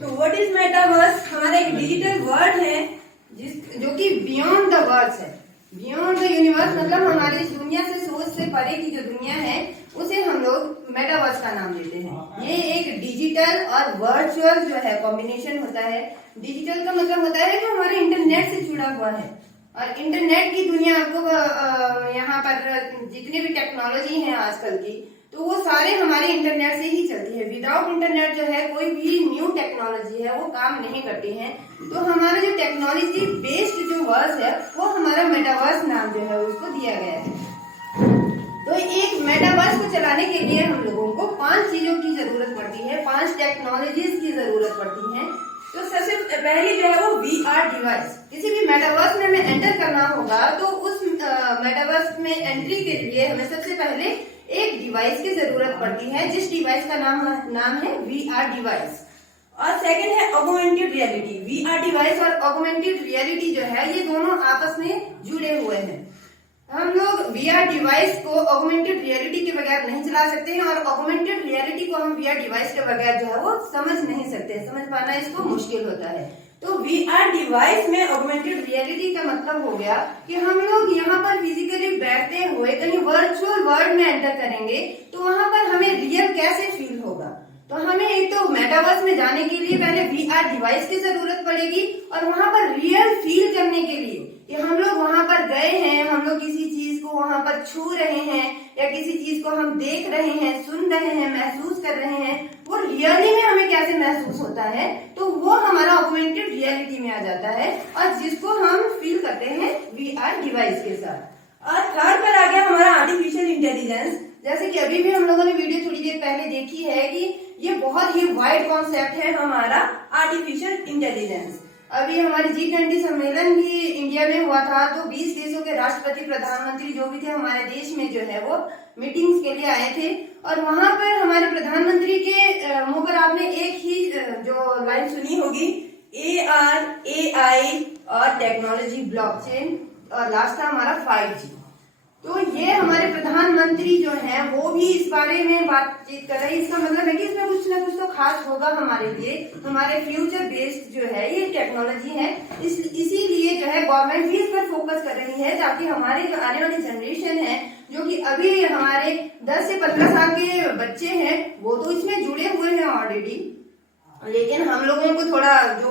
तो what is metaverse? हमारा एक डिजिटल वर्ड है जो कि बियॉन्ड द वर्ड्स है, बियॉन्ड द यूनिवर्स, मतलब हमारी इस दुनिया से, सोच से परे की जो दुनिया है उसे हम लोग मेटावर्स का नाम देते हैं। ये एक डिजिटल और वर्चुअल जो है कॉम्बिनेशन होता है। डिजिटल का मतलब होता है जो हमारे इंटरनेट से जुड़ा हुआ है, और इंटरनेट की दुनिया आपको यहाँ पर जितनी भी टेक्नोलॉजी है आजकल की, तो वो सारे हमारे इंटरनेट से ही चलती है। विदाउट इंटरनेट जो है कोई भी न्यू टेक्नोलॉजी है वो काम नहीं करती है। तो हमारा जो टेक्नोलॉजी बेस्ड जो वर्स है वो हमारा मेटावर्स नाम जो है उसको दिया गया है। तो एक मेटावर्स को चलाने के लिए हम लोगों को 5 चीजों की जरूरत पड़ती है, 5 टेक्नोलॉजीज की जरूरत पड़ती है। तो सबसे पहली जो है वो VR डिवाइस। किसी भी मेटावर्स में हमें एंटर करना होगा तो उस मेटावर्स में एंट्री के लिए हमें सबसे पहले एक डिवाइस की जरूरत पड़ती है, जिस डिवाइस का नाम है VR डिवाइस। और सेकंड है ऑगमेंटेड रियलिटी। VR डिवाइस और ऑगमेंटेड रियलिटी जो है ये दोनों आपस में जुड़े हुए हैं। हम लोग VR डिवाइस को ऑगमेंटेड रियलिटी के बगैर नहीं चला सकते हैं, और ऑगमेंटेड रियलिटी को हम VR डिवाइस के बगैर जो है वो समझ नहीं सकते, समझ पाना इसको मुश्किल होता है। तो VR डिवाइस में ऑगमेंटेड रियलिटी का मतलब हो गया कि हम लोग यहाँ पर फिजिकली बैठते हुए कहीं वर्चुअल वर्ल्ड में एंटर करेंगे तो वहां पर हमें रियल कैसे फील होगा। तो हमें एक तो मेटावर्स में जाने के लिए पहले VR डिवाइस की जरूरत पड़ेगी, और वहां पर रियल फील करने के लिए कि हम लोग वहां पर गए हैं, हम लोग किसी चीज को वहां पर छू रहे हैं या किसी चीज को हम देख रहे हैं, सुन रहे हैं, महसूस कर रहे हैं, वो रियली में हमें कैसे महसूस होता है, तो वो हमारा ऑगमेंटेड रियलिटी में आ जाता है, और जिसको हम फील करते हैं VR डिवाइस के साथ। और थर्ड पर आ गया हमारा आर्टिफिशियल इंटेलिजेंस। जैसे कि अभी भी हम लोगों ने वीडियो थोड़ी देर पहले देखी है कि ये बहुत ही वाइड कॉन्सेप्ट है हमारा आर्टिफिशियल इंटेलिजेंस। अभी हमारी G20 सम्मेलन भी इंडिया में हुआ था, तो 20 देशों के राष्ट्रपति, प्रधानमंत्री जो भी थे हमारे देश में जो है वो मीटिंग्स के लिए आए थे, और वहां पर हमारे प्रधानमंत्री के मुंह पर आपने एक ही जो लाइन सुनी होगी, AR, AI और टेक्नोलॉजी, ब्लॉकचेन, और लास्ट था हमारा 5G। तो ये हमारे प्रधानमंत्री जो हैं वो भी इस बारे में बातचीत कर रहे हैं। इसका मतलब है कि इसमें कुछ ना कुछ तो खास होगा हमारे लिए, हमारे फ्यूचर बेस्ड जो है ये टेक्नोलॉजी है। इसीलिए जो है गवर्नमेंट भी इस पर फोकस कर रही है, ताकि हमारे जो आने वाली जनरेशन है, जो कि अभी हमारे 10 से 15 साल के बच्चे हैं, वो तो इसमें जुड़े हुए हैं ऑलरेडी, लेकिन हम लोगों को थोड़ा जो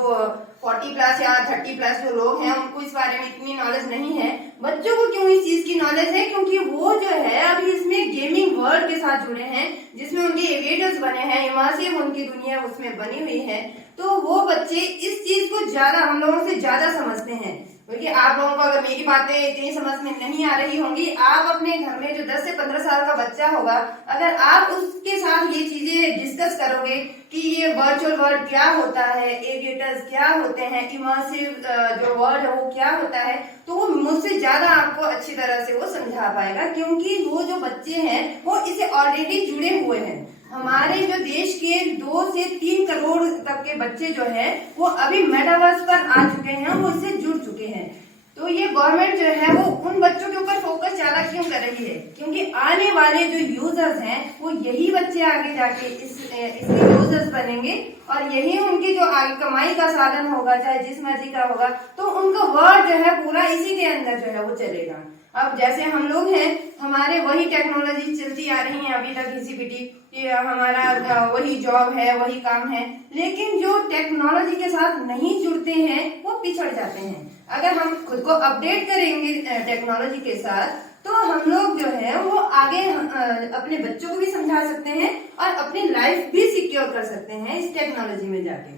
40+ या 30+ जो लोग हैं उनको इस बारे में इतनी नॉलेज नहीं है। बच्चों को क्यों इस चीज की नॉलेज है? क्योंकि वो जो है अभी इसमें गेमिंग वर्ल्ड के साथ जुड़े हैं, जिसमें उनके एवेटर्स बने हैं, इमर्सिव उनकी दुनिया उसमें बनी हुई है। तो वो बच्चे इस चीज को ज्यादा, हम लोगों से ज्यादा समझते हैं। क्योंकि आप लोगों को अगर मेरी बातें इतनी समझ में नहीं आ रही होंगी, आप अपने घर में जो 10 से 15 साल का बच्चा होगा, अगर आप उसके साथ ये चीजें डिस्कस करोगे कि ये वर्चुअल वर्ल्ड क्या होता है, एविएटर्स क्या होते हैं, इमर्सिव जो वर्ल्ड है वो क्या होता है, तो वो मुझसे ज्यादा आपको अच्छी तरह से वो समझा पाएगा, क्योंकि वो जो बच्चे हैं वो इसे ऑलरेडी जुड़े हुए हैं। हमारे जो देश के 2 से 3 करोड़ तक के बच्चे जो है वो अभी मेटावर्स पर आ चुके हैं, वो इससे जुड़ चुके हैं। तो ये गवर्नमेंट जो है वो उन बच्चों के ऊपर फोकस ज्यादा क्यों कर रही है? क्योंकि आने वाले जो यूजर्स हैं वो यही बच्चे आगे जाके इसके यूजर्स बनेंगे, और यही उनकी जो आगे कमाई का साधन होगा, चाहे जिस मर्जी का होगा, तो उनका वर्ल्ड जो है पूरा इसी के अंदर जो है वो चलेगा। अब जैसे हम लोग हैं, हमारे वही टेक्नोलॉजी चलती आ रही है अभी तक घिसी-पिटी, कि हमारा वही जॉब है, वही काम है, लेकिन जो टेक्नोलॉजी के साथ नहीं जुड़ते हैं वो पिछड़ जाते हैं। अगर हम खुद को अपडेट करेंगे टेक्नोलॉजी के साथ, तो हम लोग जो है वो आगे अपने बच्चों को भी समझा सकते हैं और अपनी लाइफ भी सिक्योर कर सकते हैं इस टेक्नोलॉजी में जाके।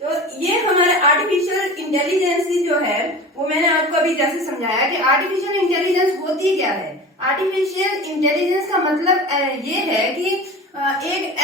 तो ये हमारा आर्टिफिशियल इंटेलिजेंस जो है वो मैंने आपको अभी जैसे समझाया कि आर्टिफिशियल इंटेलिजेंस होती क्या है। आर्टिफिशियल इंटेलिजेंस का मतलब ये है कि एक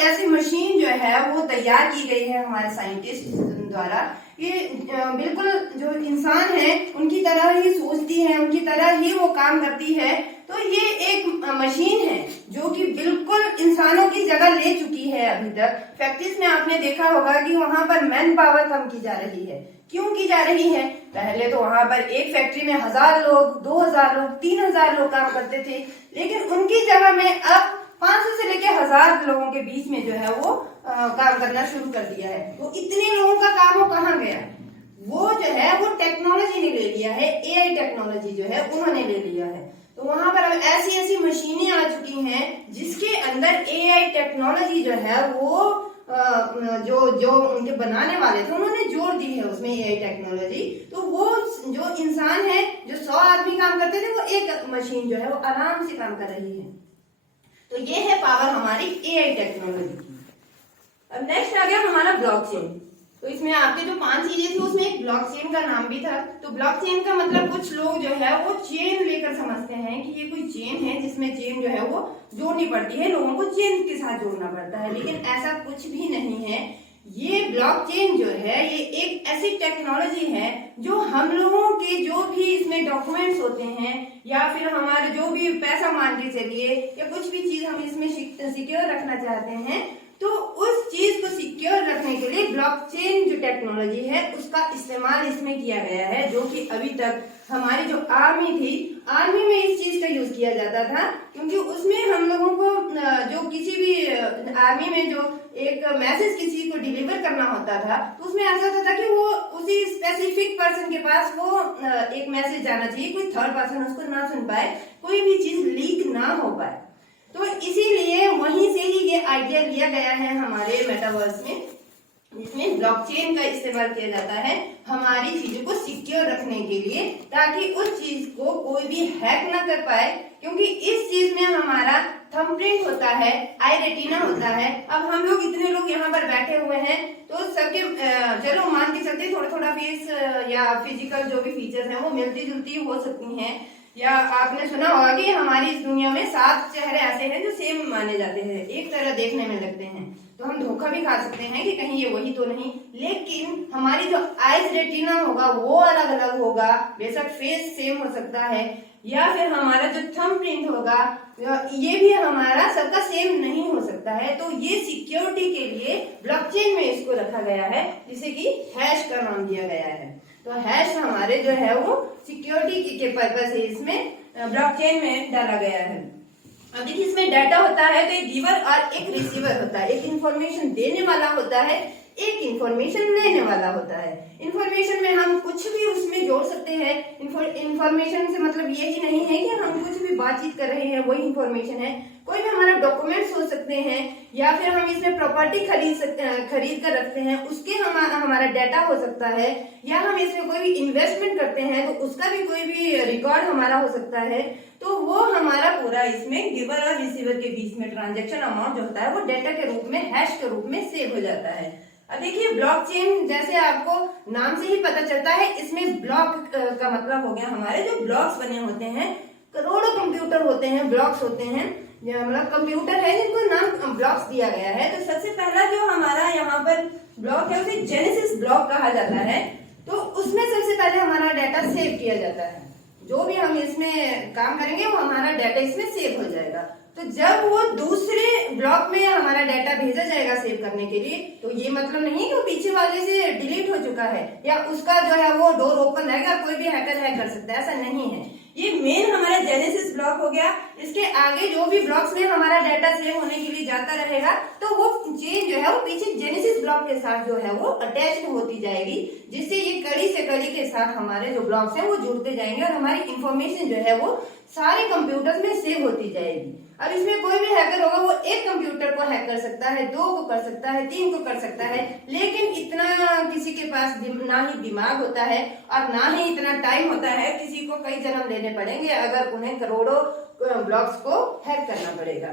ऐसी मशीन जो है वो तैयार की गई है हमारे साइंटिस्ट द्वारा, ये बिल्कुल जो इंसान है उनकी तरह ही सोचती है, उनकी तरह ही वो काम करती है। तो ये एक मशीन है जो कि बिल्कुल इंसानों की जगह ले चुकी है। अभी तक फैक्ट्रीज में आपने देखा होगा कि वहां पर मैन पावर कम की जा रही है। क्यों की जा रही है? पहले तो वहां पर एक फैक्ट्री में 1000 लोग, 2000 लोग, 3000 लोग काम करते थे, लेकिन उनकी जगह में अब 500 से लेकर 1000 लोगों के बीच में जो है वो काम करना शुरू कर दिया है। तो इतने लोगों का काम वो कहाँ गया? वो जो है वो टेक्नोलॉजी ने ले लिया है, एआई टेक्नोलॉजी जो है उन्होंने ले लिया है। तो वहां पर ऐसी ऐसी मशीनें आ चुकी हैं जिसके अंदर एआई टेक्नोलॉजी जो है वो जो उनके बनाने वाले थे उन्होंने जोड़ दी है उसमें एआई टेक्नोलॉजी। तो वो जो इंसान है, जो 100 आदमी काम करते थे, वो एक मशीन जो है वो आराम से काम कर रही है। तो ये है पावर हमारी एआई टेक्नोलॉजी की। अब नेक्स्ट आ गया हमारा ब्लॉकचेन। तो इसमें आपके जो 5 चीजें थी उसमें एक ब्लॉकचेन का नाम भी था। तो ब्लॉकचेन का मतलब कुछ लोग जो है वो चेन लेकर समझते हैं कि ये कोई चेन है जिसमें चेन जो है वो जोड़नी पड़ती है, लोगों को चेन के साथ जोड़ना पड़ता है, लेकिन ऐसा कुछ भी नहीं है। ये ब्लॉकचेन जो है ये एक ऐसी टेक्नोलॉजी है जो हम लोगों के जो भी इसमें डॉक्यूमेंट्स होते हैं या फिर हमारे जो भी पैसा मान के चलिए या कुछ भी चीज हम इसमें सिक्योर रखना चाहते हैं, तो उस चीज को सिक्योर रखने के लिए ब्लॉकचेन जो टेक्नोलॉजी है उसका इस्तेमाल इसमें किया गया है। जो कि अभी तक हमारी जो आर्मी थी, आर्मी में इस चीज का यूज किया जाता था, क्योंकि उसमें हम लोगों को जो किसी भी आर्मी में जो एक मैसेज किसी को डिलीवर करना होता था, तो उसमें ऐसा होता था कि वो उसी स्पेसिफिक पर्सन के पास वो एक मैसेज जाना चाहिए, कोई थर्ड पर्सन उसको ना सुन पाए, कोई भी चीज लीक ना हो पाए। तो इसीलिए वहीं से ही ये आइडिया लिया गया है हमारे मेटावर्स में, जिसमें ब्लॉकचेन का इस्तेमाल किया जाता है हमारी चीजों को सिक्योर रखने के लिए, ताकि उस चीज को कोई भी हैक ना कर पाए। क्योंकि इस चीज में हमारा थंबप्रिंट होता है, आई रेटिना होता है। अब हम लोग इतने लोग यहाँ पर बैठे हुए हैं, तो सबके चलो मान के चलते थोड़ा थोड़ा फेस या फिजिकल जो भी फीचर्स हैं वो मिलती जुलती हो सकती हैं। या आपने सुना होगा कि हमारी इस दुनिया में 7 चेहरे ऐसे हैं जो सेम माने जाते हैं, एक तरह देखने में लगते हैं। तो हम धोखा भी खा सकते हैं कि कहीं ये वही तो नहीं, लेकिन हमारी जो आइज रेटिना होगा वो अलग अलग होगा। बेशक फेस सेम हो सकता है, या फिर हमारा जो थंब प्रिंट होगा ये भी हमारा सबका सेम नहीं हो सकता है। तो ये सिक्योरिटी के लिए ब्लॉकचेन में इसको रखा गया है, जिसे कि हैश का नाम दिया गया है। तो हैश हमारे जो है वो सिक्योरिटी के पर्पस से इसमें ब्लॉकचेन में डाला गया है। अब देखिए इसमें डाटा होता है तो एक गिवर और एक रिसीवर होता है, एक इंफॉर्मेशन देने वाला होता है, एक इंफॉर्मेशन लेने वाला होता है। इंफॉर्मेशन में हम कुछ भी उसमें जोड़ सकते हैं। इंफॉर्मेशन से मतलब यही नहीं है कि हम कुछ भी बातचीत कर रहे हैं वही इंफॉर्मेशन है। कोई भी हमारा डॉक्यूमेंट्स हो सकते हैं, या फिर हम इसमें प्रॉपर्टी खरीद कर रखते हैं, उसके हमारा डाटा हो सकता है, या हम इसमें कोई भी इन्वेस्टमेंट करते हैं तो उसका भी कोई भी रिकॉर्ड हमारा हो सकता है। तो वो हमारा पूरा इसमें गिवर और रिसीवर के बीच में ट्रांजैक्शन अमाउंट जो होता है वो डाटा के रूप में, हैश के रूप में सेव हो जाता है। अब देखिए ब्लॉकचेन जैसे आपको नाम से ही पता चलता है, इसमें ब्लॉक का मतलब हो गया हमारे जो ब्लॉक्स बने होते हैं, करोड़ों कंप्यूटर होते हैं, ब्लॉक्स होते हैं, मतलब कंप्यूटर है जिनको नाम ब्लॉक्स दिया गया है। तो सबसे पहला जो हमारा यहाँ पर ब्लॉक है उसे जेनेसिस ब्लॉक कहा जाता है। तो उसमें सबसे पहले हमारा डाटा सेव किया जाता है, जो भी हम इसमें काम करेंगे वो हमारा डाटा इसमें सेव हो जाएगा। तो जब वो दूसरे ब्लॉक में हमारा डाटा भेजा जाएगा सेव करने के लिए, तो ये मतलब नहीं है कि वो पीछे वाले से डिलीट हो चुका है या उसका जो है वो डोर ओपन रहेगा, कोई भी हैकर हैक कर सकता है, ऐसा नहीं है। ये मेन हमारा जेनेसिस ब्लॉक हो गया। इसके आगे जो भी ब्लॉक्स में हमारा डाटा सेव होने के लिए जाता रहेगा, तो वो चेन जो है वो पीछे जेनेसिस ब्लॉक के साथ जो है वो अटैच होती जाएगी, जिससे ये कड़ी से कड़ी के साथ हमारे जो ब्लॉक्स हैं वो जुड़ते जाएंगे और हमारी इंफॉर्मेशन जो है वो सारे कंप्यूटर्स में सेव होती जाएगी। अब इसमें कोई भी हैकर होगा वो एक कंप्यूटर को हैक कर सकता है, 2 को कर सकता है, 3 को कर सकता है, लेकिन इतना किसी के पास ना ही दिमाग होता है और ना ही इतना टाइम होता है। किसी को कई जन्म लेने पड़ेंगे अगर उन्हें करोड़ों ब्लॉक्स को हैक करना पड़ेगा।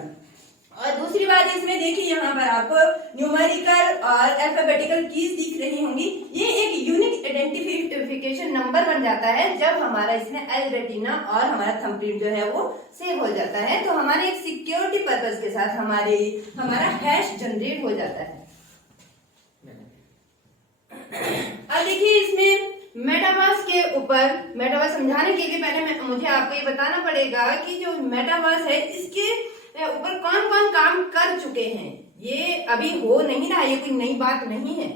और दूसरी बात इसमें देखिए यहाँ पर आपको न्यूमेरिकल और अल्फाबेटिकल कीज दिख रही होंगी। ये एक यूनिक आइडेंटिफिकेशन नंबर बन जाता है जब हमारा इसमें आई रेटिना और हमारा थंबप्रिंट जो है वो सेव हो जाता है। तो हमारे एक सिक्योरिटी पर्पस के साथ हमारा हैश जनरेट हो जाता है। अब देखिए इसमें मेटावर्स के ऊपर, मेटावर्स समझाने के लिए पहले मुझे आपको ये बताना पड़ेगा कि जो मेटावर्स है इसके ऊपर कौन कौन काम कर चुके हैं। ये अभी हो नहीं रहा, ये कोई नई बात नहीं है,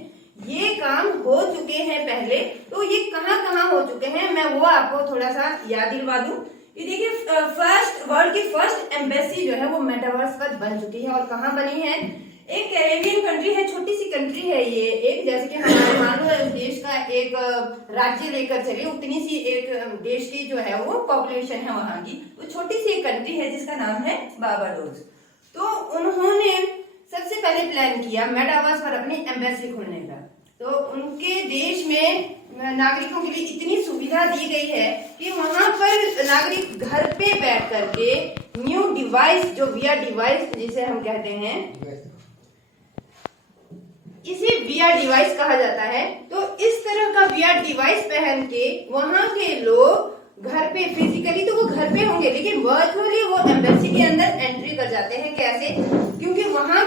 ये काम हो चुके हैं पहले। तो ये कहाँ कहाँ हो चुके हैं मैं वो आपको थोड़ा सा याद दिलवा दूं। ये देखिए फर्स्ट वर्ल्ड की फर्स्ट एम्बेसी जो है वो मेटावर्स पर बन चुकी है। और कहाँ बनी है? एक कैरेबियन कंट्री है, छोटी सी कंट्री है ये, एक जैसे कि हमारे मान लो देश का एक राज्य लेकर चले, उतनी सी एक देश की जो है वो पॉपुलेशन है वहां की, तो छोटी सी एक कंट्री है जिसका नाम है बारबाडोस। तो उन्होंने सबसे पहले प्लान किया मेटावर्स पर अपनी एम्बेसी खोलने का। तो उनके देश में नागरिकों के लिए इतनी सुविधा दी गई है कि वहां पर नागरिक घर पे बैठ करके न्यू डिवाइस, जो वीआर डिवाइस जिसे हम कहते हैं, इसे वीआर डिवाइस कहा जाता है। तो इस तरह का वीआर डिवाइस पहन के वहां के लोग घर पे, फिजिकली तो वो घर पे होंगे लेकिन वर्चुअली वो एम्बेसी के अंदर एंट्री कर जाते हैं। कैसे? क्योंकि वहां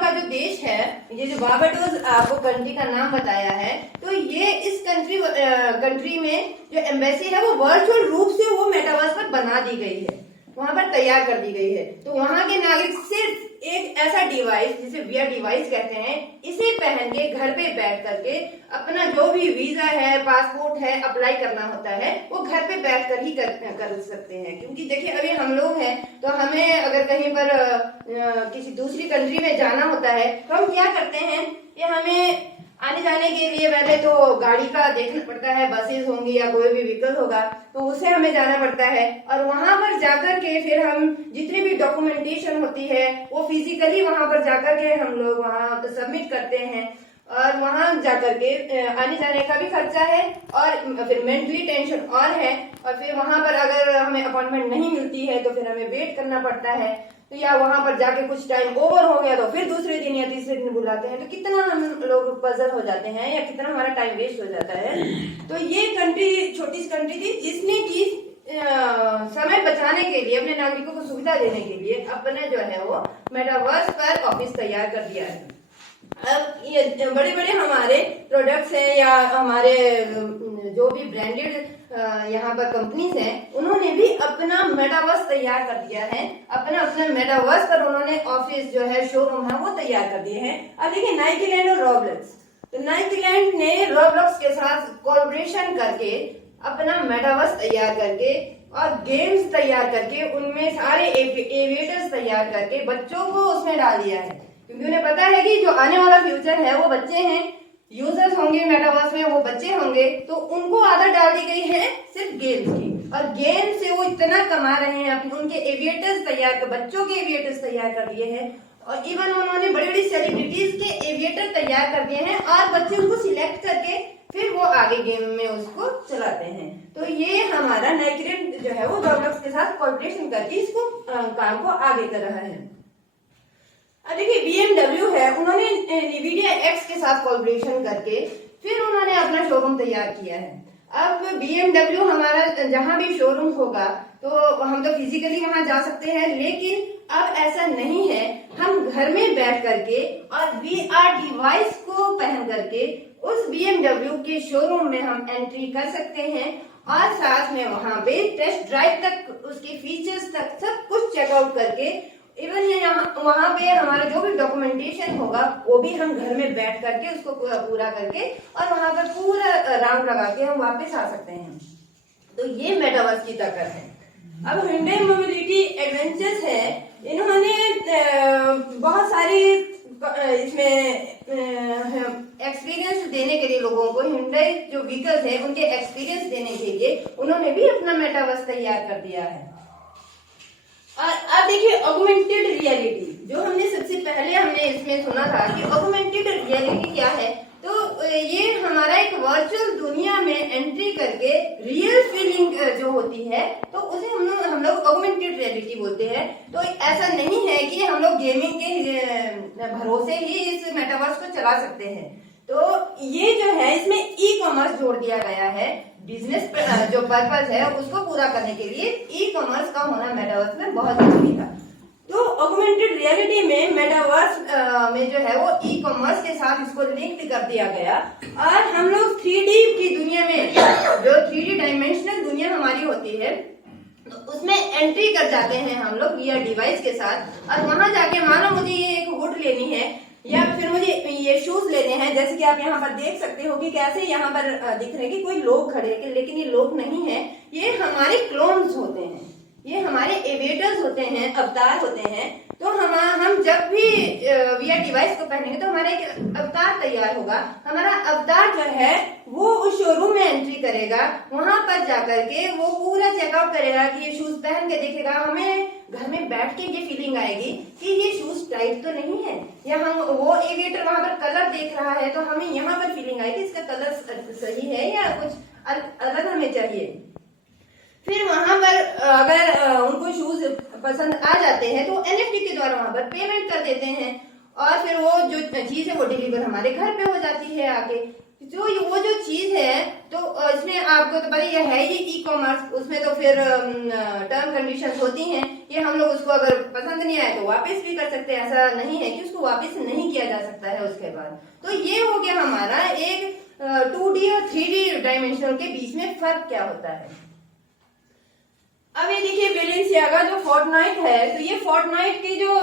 का जो देश है, ये जो बारबाडोस आपको कंट्री का नाम बताया है, तो ये इस कंट्री में जो एम्बेसी है वो वर्चुअल रूप से वो मेटावर्स पर बना दी गई है, वहां पर तैयार कर दी गई है। तो वहां के नागरिक सिर्फ एक ऐसा डिवाइस जिसे वीआर डिवाइस कहते हैं, इसे पहन के घर पे बैठ करके अपना जो भी वीजा है, पासपोर्ट है, अप्लाई करना होता है, वो घर पे बैठ कर ही कर सकते हैं। क्योंकि देखिए अभी हम लोग हैं तो हमें अगर कहीं पर किसी दूसरी कंट्री में जाना होता है तो हम क्या करते हैं कि हमें आने जाने के लिए पहले तो गाड़ी का देखना पड़ता है, बसेस होंगी या कोई भी व्हीकल होगा तो उसे हमें जाना पड़ता है, और वहां पर जाकर के फिर हम जितनी भी डॉक्यूमेंटेशन होती है वो फिजिकली वहां पर जाकर के हम लोग वहां सबमिट करते हैं। और वहां जाकर के आने जाने का भी खर्चा है और फिर मेंटली टेंशन और है, और फिर वहां पर अगर हमें अपॉइंटमेंट नहीं मिलती है तो फिर हमें वेट करना पड़ता है। तो या वहां पर जाके कुछ टाइम ओवर हो गया तो फिर दूसरे दिन या तीसरे दिन बुलाते हैं, तो कितना हम लोग पजल हो जाते हैं या कितना हमारा टाइम वेस्ट हो जाता है। तो ये कंट्री छोटी सी कंट्री थी जिसने की समय बचाने के लिए, अपने नागरिकों को सुविधा देने के लिए अपने जो है वो मेटावर्स पर ऑफिस तैयार कर दिया है। अब ये बड़े बड़े हमारे प्रोडक्ट्स हैं या हमारे जो भी ब्रांडेड यहाँ पर कंपनीज हैं, उन्होंने भी अपना मेटावर्स तैयार कर दिया है। अपने मेटावर्स पर उन्होंने ऑफिस जो है, शोरूम है, वो तैयार कर दिए हैं। अब देखिए नाइकीलैंड और रॉब्लॉक्स, तो नाइकीलैंड ने रॉब्लॉक्स के साथ कोलैबोरेशन करके अपना मेटावर्स तैयार करके और गेम्स तैयार करके उनमें सारे एविएटर्स तैयार करके बच्चों को उसमें डाल दिया है। क्योंकि उन्हें पता है कि जो आने वाला फ्यूचर है वो बच्चे हैं, यूजर्स होंगे मेटावर्स में, वो बच्चे होंगे, तो उनको आदत डाल दी गई है सिर्फ गेम्स की, और गेम से वो इतना कमा रहे हैं। अपने उनके एविएटर्स तैयार कर, बच्चों के एविएटर्स तैयार कर दिए हैं, और इवन उन्होंने बड़ी बड़ी सेलिब्रिटीज के एविएटर तैयार कर दिए हैं, और बच्चे उनको सिलेक्ट करके फिर वो आगे गेम में उसको चलाते हैं। तो ये हमारा नाइकीलैंड जो है वो रॉब्लॉक्स के साथ कोऑपरेशन करके इसको काम को आगे कर रहा है। अब देखिए BMW है, उन्होंने NVIDIA X के साथ कोलैबोरेशन करके फिर उन्होंने अपना शोरूम तैयार किया है। अब BMW हमारा जहां भी शोरूम होगा तो हम तो फिजिकली वहां जा सकते हैं, लेकिन अब ऐसा नहीं है। हम घर में बैठ करके और VR डिवाइस को पहन करके उस BMW के शोरूम में हम एंट्री कर सकते हैं, और साथ में वहां पे टेस्ट ड्राइव तक, उसके फीचर्स तक सब कुछ चेकआउट करके, इवन वहां पे हमारा जो भी डॉक्यूमेंटेशन होगा वो भी हम घर में बैठ करके उसको पूरा करके और वहां पर पूरा राउंड लगा के हम वापस आ सकते हैं। तो ये मेटावर्स की ताकत है। अब Hyundai मोबिलिटी एडवेंचर्स है, इन्होंने बहुत सारी इसमें एक्सपीरियंस देने के लिए लोगों को, Hyundai जो व्हीकल्स है उनके एक्सपीरियंस देने के लिए उन्होंने भी अपना मेटावर्स तैयार कर दिया है। और अब देखिए ऑगमेंटेड रियलिटी, जो हमने सबसे पहले हमने इसमें सुना था कि ऑगमेंटेड रियलिटी क्या है, तो ये हमारा एक वर्चुअल दुनिया में एंट्री करके रियल फीलिंग जो होती है तो उसे हम लोग ऑगमेंटेड रियलिटी बोलते हैं। तो ऐसा नहीं है कि हम लोग गेमिंग के भरोसे ही इस मेटावर्स को चला सकते हैं। तो ये जो है इसमें ई-कॉमर्स जोड़ दिया गया है। बिजनेस जो पर्पस है उसको पूरा करने के लिए ई-कॉमर्स का होना मेटावर्स में बहुत जरूरी था। तो ऑगमेंटेड रियलिटी में मेटावर्स में जो है वो ई-कॉमर्स के साथ इसको लिंक कर दिया गया, और हम लोग 3D की दुनिया में, जो 3D डायमेंशनल दुनिया हमारी होती है, तो उसमें एंट्री कर जाते हैं हम लोग VR डिवाइस के साथ। और वहां जाके मानो मुझे ये एक हुड लेनी है या फिर मुझे ये शूज लेने हैं, जैसे कि आप यहाँ पर देख सकते हो कि कैसे यहाँ पर दिख रहे हैं कि कोई लोग खड़े हैं, लेकिन ये लोग नहीं है, ये हमारे क्लोन्स होते हैं, ये हमारे एवेटर्स होते हैं, अवतार होते हैं। तो हम जब भी वीआर डिवाइस को पहनेंगे तो हमारा एक अवतार तैयार होगा। हमारा अवतार जो है वो उस शोरूम में एंट्री करेगा, वहां पर जाकर के वो पूरा चेकआउट करेगा कि ये शूज पहन के देखेगा, हमें घर में बैठ के ये फीलिंग आएगी कि ये शूज टाइट तो नहीं है, या हम वो एविएटर वहां पर कलर देख रहा है तो हमें यहाँ पर फीलिंग आएगी इसका कलर सही है या कुछ अलग हमें चाहिए। फिर वहां पर अगर उनको शूज पसंद आ जाते हैं तो एनएफटी के द्वारा वहां पर पेमेंट कर देते हैं और फिर वो जो चीज है वो डिलीवर हमारे घर पे हो जाती है आके। वो जो चीज है तो इसमें आपको तो पता ही है, ये ई कॉमर्स, उसमें तो फिर टर्म कंडीशंस होती हैं कि हम लोग उसको अगर पसंद नहीं आए तो वापस भी कर सकते हैं, ऐसा नहीं है कि उसको वापस नहीं किया जा सकता है उसके बाद। तो ये हो गया हमारा एक 2D और 3D डायमेंशनल के बीच में फर्क क्या होता है। अब ये देखिए बेलेंसियागा जो फोर्टनाइट है, तो ये फोर्टनाइट की जो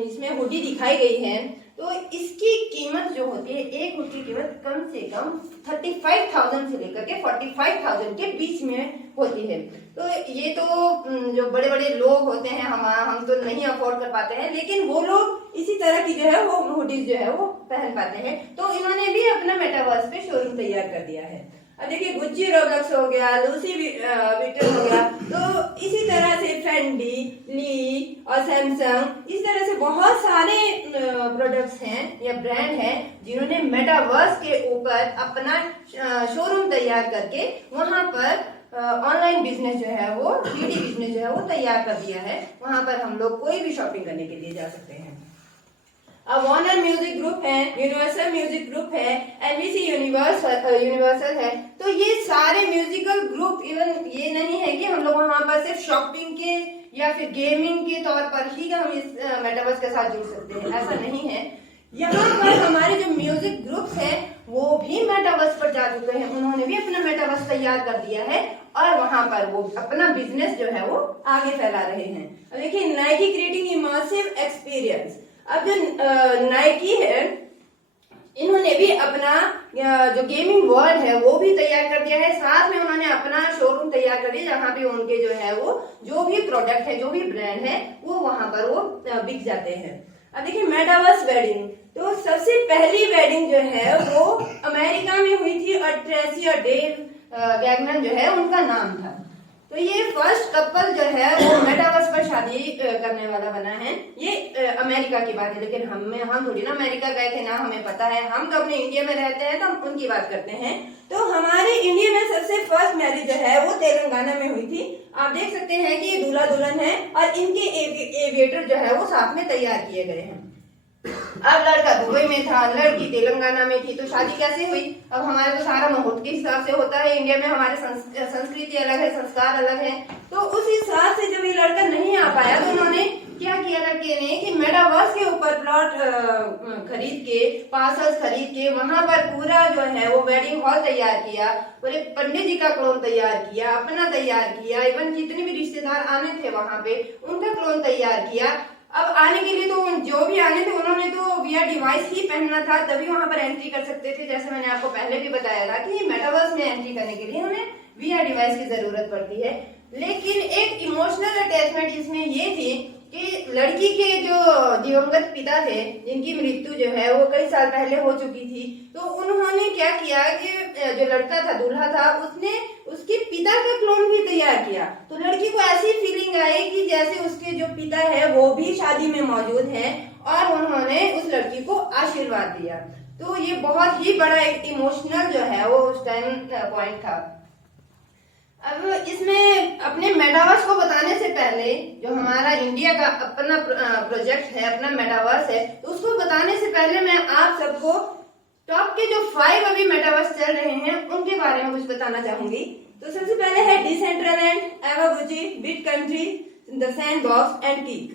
इसमें हुडी दिखाई गई है तो इसकी कीमत जो होती है, एक हुड की कीमत कम से कम 35,000 से लेकर के 45,000 के बीच में होती है। तो ये तो जो बड़े बड़े लोग होते हैं हम तो नहीं अफोर्ड कर पाते हैं, लेकिन वो लोग इसी तरह की जो है वो हुडीज जो है वो पहन पाते हैं। तो इन्होंने भी अपना मेटावर्स पे शोरूम तैयार कर दिया है। अब देखिए गुच्ची रोब्लक्स हो गया, लूसी विटन हो गया, तो इसी तरह से फेंडी, ली और सैमसंग, इस तरह से बहुत सारे प्रोडक्ट्स हैं या ब्रांड हैं जिन्होंने मेटावर्स के ऊपर अपना शोरूम तैयार करके वहां पर ऑनलाइन बिजनेस जो है वो 3D बिजनेस जो है वो तैयार कर दिया है। वहां पर हम लोग कोई भी शॉपिंग करने के लिए जा सकते हैं। अब वार्नर म्यूजिक ग्रुप है, यूनिवर्सल म्यूजिक ग्रुप है, एनबीसी यूनिवर्सल है। तो ये सारे म्यूजिकल ग्रुप, इवन ये नहीं है कि हम लोग वहां पर सिर्फ शॉपिंग के या फिर गेमिंग के तौर पर ही हम इस मेटावर्स के साथ जुड़ सकते हैं, ऐसा नहीं है। यहाँ पर हमारे जो म्यूजिक ग्रुप्स हैं वो भी मेटावर्स पर जा चुके हैं, उन्होंने भी अपना मेटावर्स तैयार कर दिया है और वहां पर वो अपना बिजनेस जो है वो आगे फैला रहे हैं। अब देखिए नाइकी क्रिएटिंग इमर्सिव एक्सपीरियंस। अब जो नाइकी है इन्होंने भी अपना जो गेमिंग वर्ल्ड है वो भी तैयार कर दिया है, साथ में उन्होंने अपना शोरूम तैयार कर दिया जहाँ पे उनके जो है वो जो भी प्रोडक्ट है, जो भी ब्रांड है वो वहां पर वो बिक जाते हैं। अब देखिए मेटावर्स वेडिंग, तो सबसे पहली वेडिंग जो है वो अमेरिका में हुई थी और ट्रेसी और डेव गैगमैन जो है उनका नाम था। तो ये फर्स्ट कपल जो है वो मेटावर्स पर शादी करने वाला बना है। ये अमेरिका की बात है, लेकिन हम थोड़ी ना अमेरिका गए थे, ना हमें पता है, हम तो अपने इंडिया में रहते हैं तो हम उनकी बात करते हैं। तो हमारे इंडिया में सबसे फर्स्ट मैरिज जो है वो तेलंगाना में हुई थी। आप देख सकते हैं कि ये दूल्हा दुल्हन है और इनके एविएटर जो है वो साथ में तैयार किए गए हैं। अब लड़का दुबई में था, लड़की तेलंगाना में थी, तो शादी कैसे हुई? अब हमारे तो सारा मुहूर्त के हिसाब से होता है, इंडिया में हमारे संस्कृति अलग है, संस्कार अलग है। तो उस हिसाब से जब ये लड़का नहीं आ पाया तो उन्होंने क्या किया लड़के ने कि मेटावर्स के ऊपर प्लॉट खरीद के, पार्सल्स खरीद के वहां पर पूरा जो है वो वेडिंग हॉल तैयार किया, पूरे पंडित जी का क्लोन तैयार किया, अपना तैयार किया, इवन जितने भी रिश्तेदार आने थे वहां पे उनका क्लोन तैयार किया। अब आने के लिए तो जो भी आने थे उन्होंने तो वीआर डिवाइस ही पहनना था, तभी वहां पर एंट्री कर सकते थे। जैसे मैंने आपको पहले भी बताया था कि मेटावर्स में एंट्री करने के लिए हमें वीआर डिवाइस की जरूरत पड़ती है। लेकिन एक इमोशनल अटैचमेंट इसमें ये थी कि लड़की के जो दिवंगत पिता थे जिनकी मृत्यु जो है वो कई साल पहले हो चुकी थी, तो उन्होंने क्या किया कि जो लड़का था, दूल्हा था, उसने उसके पिता का क्लोन भी तैयार किया। तो लड़की को ऐसी फीलिंग आई कि जैसे उसके जो पिता है वो भी शादी में मौजूद है और उन्होंने उस लड़की को आशीर्वाद दिया। तो ये बहुत ही बड़ा एक इमोशनल जो है वो उस टाइम पॉइंट था। अब इसमें अपने मेटावर्स को बताने से पहले जो हमारा इंडिया का अपना प्रोजेक्ट है, अपना मेटावर्स है, तो उसको बताने से पहले मैं आप सबको टॉप के जो 5 अभी मेटावर्स चल रहे हैं उनके बारे में कुछ बताना चाहूंगी। तो सबसे पहले है Decentraland, Aavegotchi, Bitcountry, the sandbox and कीक।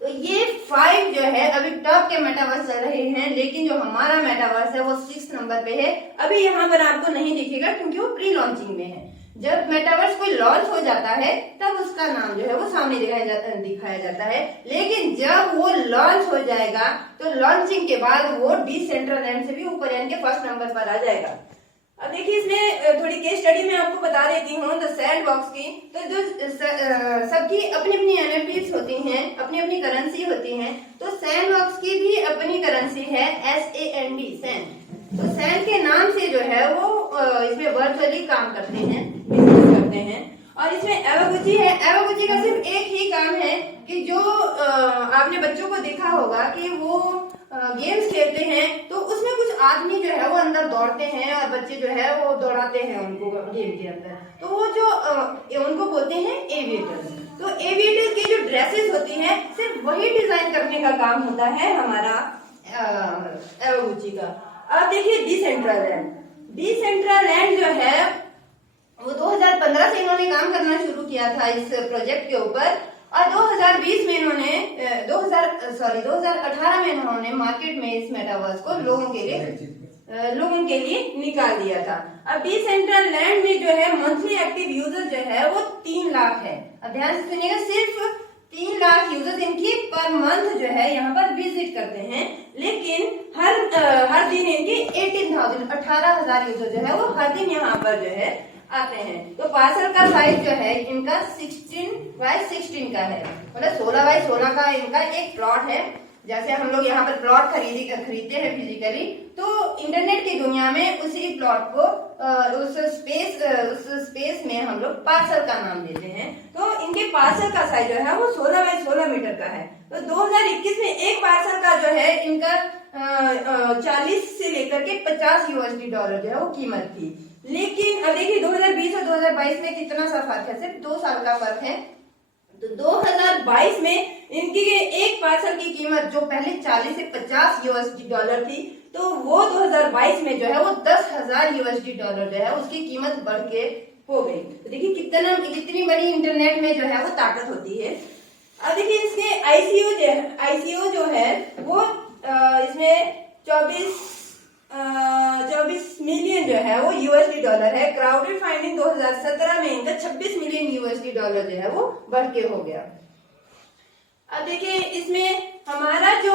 तो ये 5 जो है अभी टॉप के मेटावर्स चल रहे हैं, लेकिन जो हमारा मेटावर्स है वो 6th नंबर पे है। अभी यहाँ पर आपको नहीं दिखेगा क्योंकि वो प्री लॉन्चिंग में है। जब मेटावर्स कोई लॉन्च हो जाता है तब उसका नाम जो है वो सामने दिखाया जाता है, लेकिन जब वो लॉन्च हो जाएगा तो लॉन्चिंग के बाद वो डिसेंट्रलैंड से भी ऊपर यानी कि फर्स्ट नंबर पर आ जाएगा। अब देखिए इसमें थोड़ी केस स्टडी में आपको बता देती हूँ द सैंडबॉक्स की। तो जो सबकी अपनी अपनी एनएफटीज होती हैं, अपनी अपनी करेंसी होती हैं, तो सैंडबॉक्स की भी अपनी करेंसी है SAND सैंड। तो सैंड के नाम से जो है वो इसमें वर्चुअली काम करते हैं, बिजनेस करते हैं। और इसमें एवागुची है। एवागुची का सिर्फ एक ही काम है कि जो आपने बच्चों को देखा होगा कि वो गेम्स खेलते हैं तो उसमें कुछ आदमी जो है वो अंदर दौड़ते हैं और बच्चे जो है वो दौड़ाते हैं उनको गेम के अंदर, तो वो जो उनको बोलते हैं एविएटर्स। तो एविएटर्स की जो ड्रेसेस होती हैं सिर्फ वही डिजाइन करने का काम होता है हमारा एवागुची का। अब देखिए डिसेंट्रलैंड। डिसेंट्रलैंड जो है वो 2015 से इन्होंने काम करना शुरू किया था इस प्रोजेक्ट के ऊपर, और 2020 में इन्होंने 2018 में इन्होंने मार्केट में इस मेटावर्स को लोगों के लिए निकाल दिया था। अब डिसेंट्रलैंड में जो है मंथली एक्टिव यूजर जो है वो 3 लाख है। अब ध्यान से सुनिएगा, सिर्फ 3 लाख यूजर्स इनकी पर मंथ जो है यहाँ पर विजिट करते हैं, लेकिन हर दिन इनकी 18,000 यूजर जो है वो हर दिन यहाँ पर जो है आते हैं। तो पार्सल का साइज जो है इनका 16x16 का है, मतलब 16x16 का इनका एक प्लॉट है। जैसे हम लोग यहाँ पर प्लॉट खरीदते हैं फिजिकली, तो इंटरनेट की दुनिया में उसी प्लॉट को उस स्पेस में हम लोग पार्सल का नाम देते हैं। तो इनके पार्सल का साइज जो है वो 16x16 मीटर का है। तो 2021 में एक पार्सल का जो है इनका 40 से लेकर के 50 USD डॉलर जो है वो कीमत थी। लेकिन अब देखिए 2020 और 2022 में कितना सा फर्क है, सिर्फ 2 साल का फर्क है। तो 2022 में इनकी एक पार्सल की कीमत जो पहले 40 से 50 USD डॉलर थी, तो वो 2022 में जो है वो 10,000 USD डॉलर जो है उसकी कीमत बढ़ के हो गई। तो देखिए कितनी बड़ी इंटरनेट में जो है वो ताकत होती है। अब देखिए इसके ICO जो है वो इसमें 24 मिलियन जो है वो USD डॉलर है। क्राउडेड फाइंडिंग 2017 में इनका 26 मिलियन USD डॉलर जो है वो बढ़ के हो गया। अब देखिए इसमें हमारा जो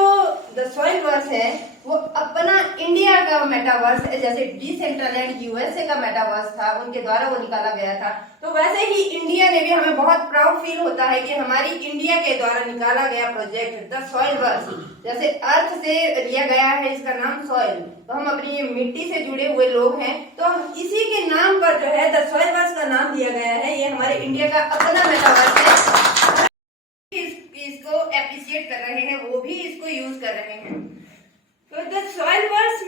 द सॉइलवर्स है वो अपना इंडिया का मेटावर्स है। जैसे डिसेंट्रलैंड USA का मेटावर्स था, उनके द्वारा वो निकाला गया था, तो वैसे ही इंडिया ने भी हमें बहुत प्राउड फील होता है कि हमारी इंडिया के द्वारा निकाला गया प्रोजेक्ट द सॉइलवर्स। जैसे अर्थ से लिया गया है इसका नाम सॉइल, तो हम अपनी मिट्टी से जुड़े हुए लोग हैं, तो इसी के नाम पर जो है द सॉइलवर्स का नाम दिया गया है। ये हमारे इंडिया का अपना मेटावर्स है। इसको एप्रिशिएट कर रहे हैं, वो भी इसको यूज कर रहे हैं। तो द सॉइलवर्स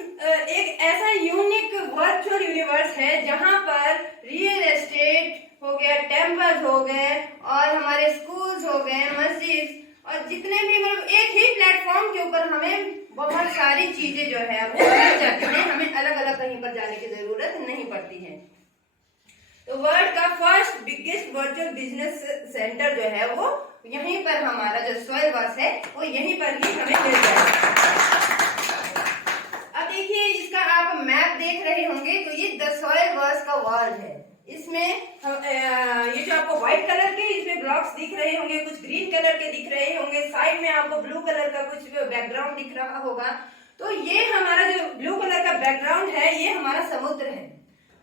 एक ऐसा यूनिक वर्चुअल यूनिवर्स है जहां पर रियल एस्टेट हो गया, टेम्पल्स हो गए और हमारे स्कूल्स हो गए, मस्जिद और जितने भी, मतलब एक ही प्लेटफॉर्म के ऊपर हमें बहुत सारी चीजें जो है हमें मिल जाती हैं, हमें अलग अलग कहीं पर जाने की जरूरत नहीं पड़ती है। तो वर्ल्ड का first biggest virtual business centre जो है वो यहीं पर, हमारा जो सॉइलवर्स है वो यहीं पर ही हमें मिल जाएगा। अब देखिए इसका आप मैप देख रहे होंगे, तो ये द सॉइलवर्स का वर्ल्ड है। इसमें ये जो आपको व्हाइट कलर के इसमें ब्लॉक्स दिख रहे होंगे, कुछ ग्रीन कलर के दिख रहे होंगे, साइड में आपको ब्लू कलर का कुछ बैकग्राउंड दिख रहा होगा। तो ये हमारा जो ब्लू कलर का बैकग्राउंड है ये हमारा समुद्र है,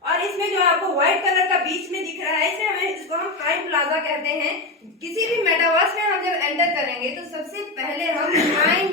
और इसमें जो आपको व्हाइट कलर का बीच में दिख रहा है इसको हम प्राइम प्लाजा कहते हैं। किसी भी मेटावर्स में हम जब एंटर करेंगे तो सबसे पहले हम प्राइम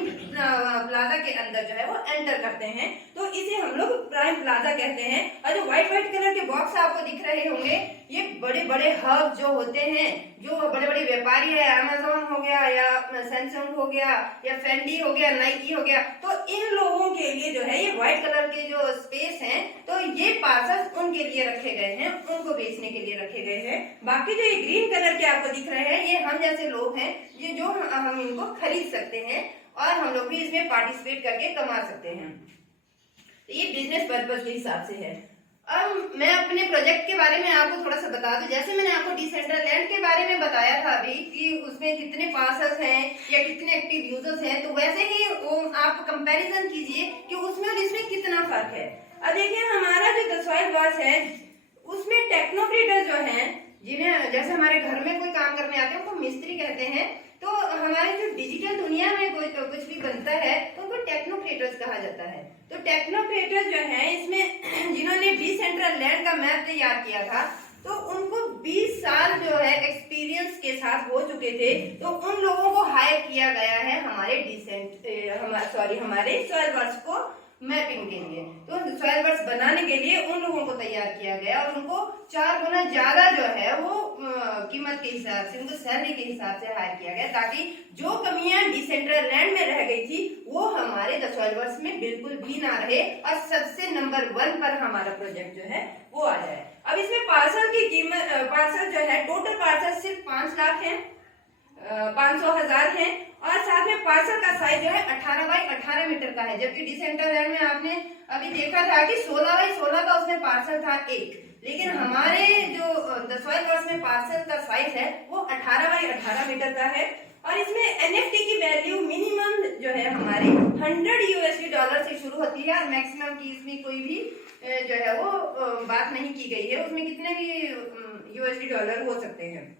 प्लाजा के अंदर जो है वो एंटर करते हैं, तो इसे हम लोग प्राइम प्लाजा कहते हैं। और जो व्हाइट कलर के बॉक्स आपको दिख रहे होंगे, ये बड़े बड़े हब जो होते हैं, जो बड़े बड़े व्यापारी है, अमेज़न हो गया या सैमसंग हो गया या फेंडी हो गया, नाइकी हो गया, तो इन लोगों के लिए जो है ये व्हाइट कलर के जो स्पेस हैं, तो ये पार्सल्स उनके लिए रखे गए हैं, उनको बेचने के लिए रखे गए हैं। बाकी जो ये ग्रीन कलर के आपको दिख रहे हैं ये हम जैसे लोग हैं, ये जो हम इनको खरीद सकते हैं और हम लोग भी इसमें पार्टिसिपेट करके कमा सकते हैं। तो ये बिजनेस पर्पस के हिसाब से है। अब मैं अपने प्रोजेक्ट के बारे में आपको थोड़ा सा बता दूं। जैसे मैंने आपको डिसेंट्रलैंड के बारे में बताया था अभी कि उसमें कितने पार्सल्स हैं या कितने एक्टिव यूजर्स हैं, तो वैसे ही आप कंपैरिजन कीजिए कि उसमें और इसमें कितना फर्क है। अब देखिए हमारा जो द सॉइलवर्स है उसमें टेक्नोक्रेटर जो हैं, जिन्हें जैसे हमारे घर में कोई काम करने आते हैं उनको मिस्त्री कहते हैं, तो हमारे जो डिजिटल दुनिया में कोई तो कुछ भी बनता है तो उनको टेक्नोक्रेटर्स कहा जाता है। तो टेक्नोक्रेटर जो है इसमें जिन्होंने डिसेंट्रल का मैप तैयार किया था, तो उनको 20 साल जो है एक्सपीरियंस के साथ हो चुके थे, तो उन लोगों को हायर किया गया है हमारे सॉइलवर्क्स को मैपिंग के लिए। तो सॉइलवर्क्स बनाने के लिए उन लोगों को तैयार किया गया और उनको 4 गुना ज्यादा जो है वो कीमत के हिसाब से, उनको सैलरी के हिसाब से हायर किया गया, ताकि जो कमियां डिसेंट्रल लैंड में रह गई थी वो हमारे द सॉइलवर्क्स में बिल्कुल भी ना रहे और सबसे नंबर 1 पर हमारा प्रोजेक्ट जो है वो आ जाए। अब इसमें पार्सल की कीमत, पार्सल जो है टोटल पार्सल सिर्फ 5 लाख है, 500,000 है और साथ में पार्सल का साइज जो है 18 बाई 18 मीटर का है, जबकि डिसेंट्रल लैंड में आपने अभी देखा था कि 16 बाई 16 का उसमें पार्सल था एक, लेकिन हमारे जो द सॉइलवर्क्स में पार्सल का साइज है वो 18 बाई 18 मीटर का है। और इसमें एनएफटी की वैल्यू मिनिमम जो है हमारी $100 से शुरू होती है और मैक्सिमम की इसमें कोई भी जो है वो बात नहीं की गई है, उसमें कितने भी $US हो सकते हैं।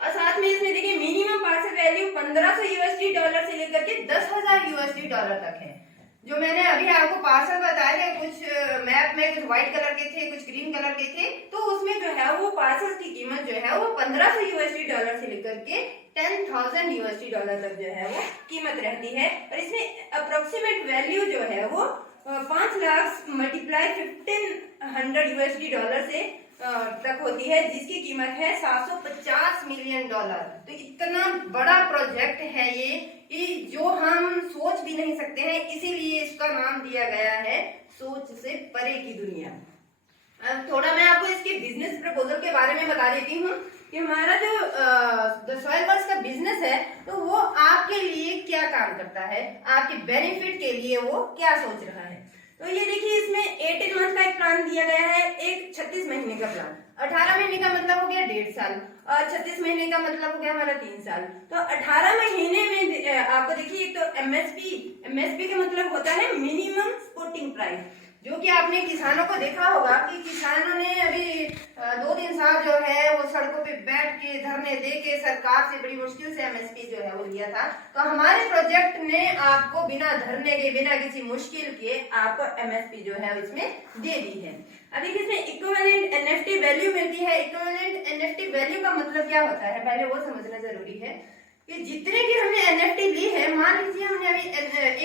और साथ में इसमें देखिए मिनिमम पार्सल वैल्यू $1500 से लेकर के $10,000 तक है। जो मैंने अभी आपको पार्सल बताए थे, कुछ मैप में कुछ व्हाइट कलर के थे, कुछ ग्रीन कलर के थे, तो उसमें जो है वो पार्सल की कीमत जो है वो $1500 से लेकर के $10,000 तक जो है वो कीमत रहती है। और इसमें अप्रोक्सीमेट वैल्यू जो है वो 5 लाख मल्टीप्लाई $1,500 से तक होती है, जिसकी कीमत है $750 मिलियन। तो इतना बड़ा प्रोजेक्ट है ये जो हम सोच भी नहीं सकते हैं, इसीलिए इसका नाम दिया गया है सोच से परे की दुनिया। अब थोड़ा मैं आपको इसके बिजनेस प्रपोजल के बारे में बता देती हूँ कि हमारा जो द सॉइलवर्क्स का बिजनेस है तो वो आपके लिए क्या काम करता है, आपके बेनिफिट के लिए वो क्या सोच रहा है। तो ये देखिए इसमें 18 मंथ का एक प्लान दिया गया है, एक 36 महीने का प्लान। 18 महीने का मतलब हो गया 1.5 साल और 36 महीने का मतलब हो गया हमारा 3 साल। तो 18 महीने में आपको देखिए एक तो एमएसपी का मतलब होता है मिनिमम सपोर्टिंग प्राइस, जो कि आपने किसानों को देखा होगा कि किसानों ने अभी 2-3 साल जो है वो सड़कों पे बैठ के धरने दे के सरकार से बड़ी मुश्किल से एमएसपी जो है वो लिया था। तो हमारे प्रोजेक्ट ने आपको बिना धरने के, बिना किसी मुश्किल के आपको एमएसपी जो है इसमें दे दी है। अब देखिए इसमें इक्विवेलेंट एनएफटी वैल्यू मिलती है। इक्विवेलेंट एनएफटी वैल्यू का मतलब क्या होता है, पहले वो समझना जरूरी है कि जितने की हमने एनएफटी ली है, मान लीजिए हमने अभी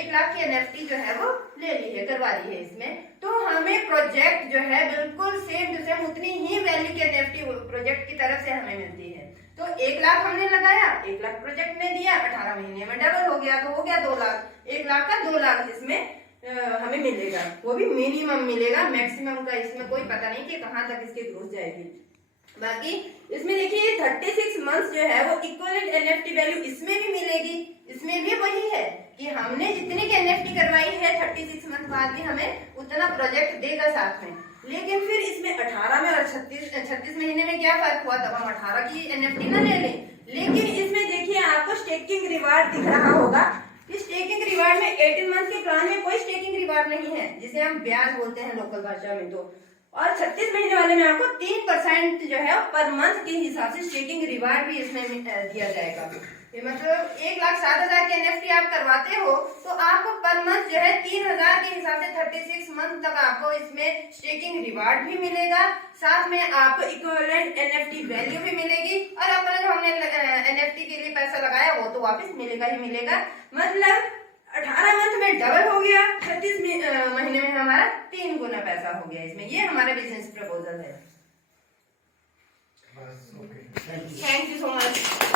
1 लाख की एनएफटी जो है वो ले ली है, करवा ली है इसमें, तो हमें प्रोजेक्ट जो है बिल्कुल सेम टू सेम उतनी ही वैल्यू की एनएफटी प्रोजेक्ट की तरफ से हमें मिलती है। तो 1 लाख हमने लगाया, 1 लाख प्रोजेक्ट ने दिया, 18 महीने में डबल हो गया, तो हो गया 2 लाख। 1 लाख का 2 लाख इसमें हमें मिलेगा, वो भी मिनिमम मिलेगा, मैक्सिमम का इसमें कोई पता नहीं कि कहाँ तक इसकी ग्रोथ जाएगी। बाकी इसमें देखिए 36 मंथ्स जो है वो इक्विवेलेंट एनएफटी वैल्यू इसमें भी मिलेगी, इसमें भी वही है कि हमने जितने की एनएफटी करवाई है 36 मंथ बाद भी हमें उतना प्रोजेक्ट देगा साथ में। लेकिन फिर इसमें 18 में और 36 महीने में क्या फर्क हुआ, तब हम 18 की एनएफटी ना ले लें। लेकिन इसमें देखिए आपको स्टेकिंग रिवार्ड दिख रहा होगा, स्टेकिंग रिवार्ड में 18 मंथ के प्लान में कोई स्टेकिंग रिवार्ड नहीं है, जिसे हम ब्याज बोलते हैं लोकल भाषा में। तो और 36 महीने वाले में आपको 3% जो है पर मंथ के हिसाब से स्टेकिंग रिवार्ड भी इसमें दिया जाएगा। ये मतलब 1,07,000 की एनएफटी आप करवाते हो तो आपको पर मंथ जो है 3,000 के हिसाब से 36 मंथ तक आपको इसमें स्टेकिंग रिवार्ड भी मिलेगा, साथ में आपको इक्विवेलेंट एनएफटी वैल्यू भी मिलेगी और अपना जो हमने एनएफटी के लिए पैसा लगाया वो तो वापस मिलेगा ही मिलेगा। मतलब 18 मंथ में डबल हो गया, 36 महीने में हमारा 3 गुना पैसा हो गया इसमें। ये हमारा बिजनेस प्रपोजल है। Thank you so much.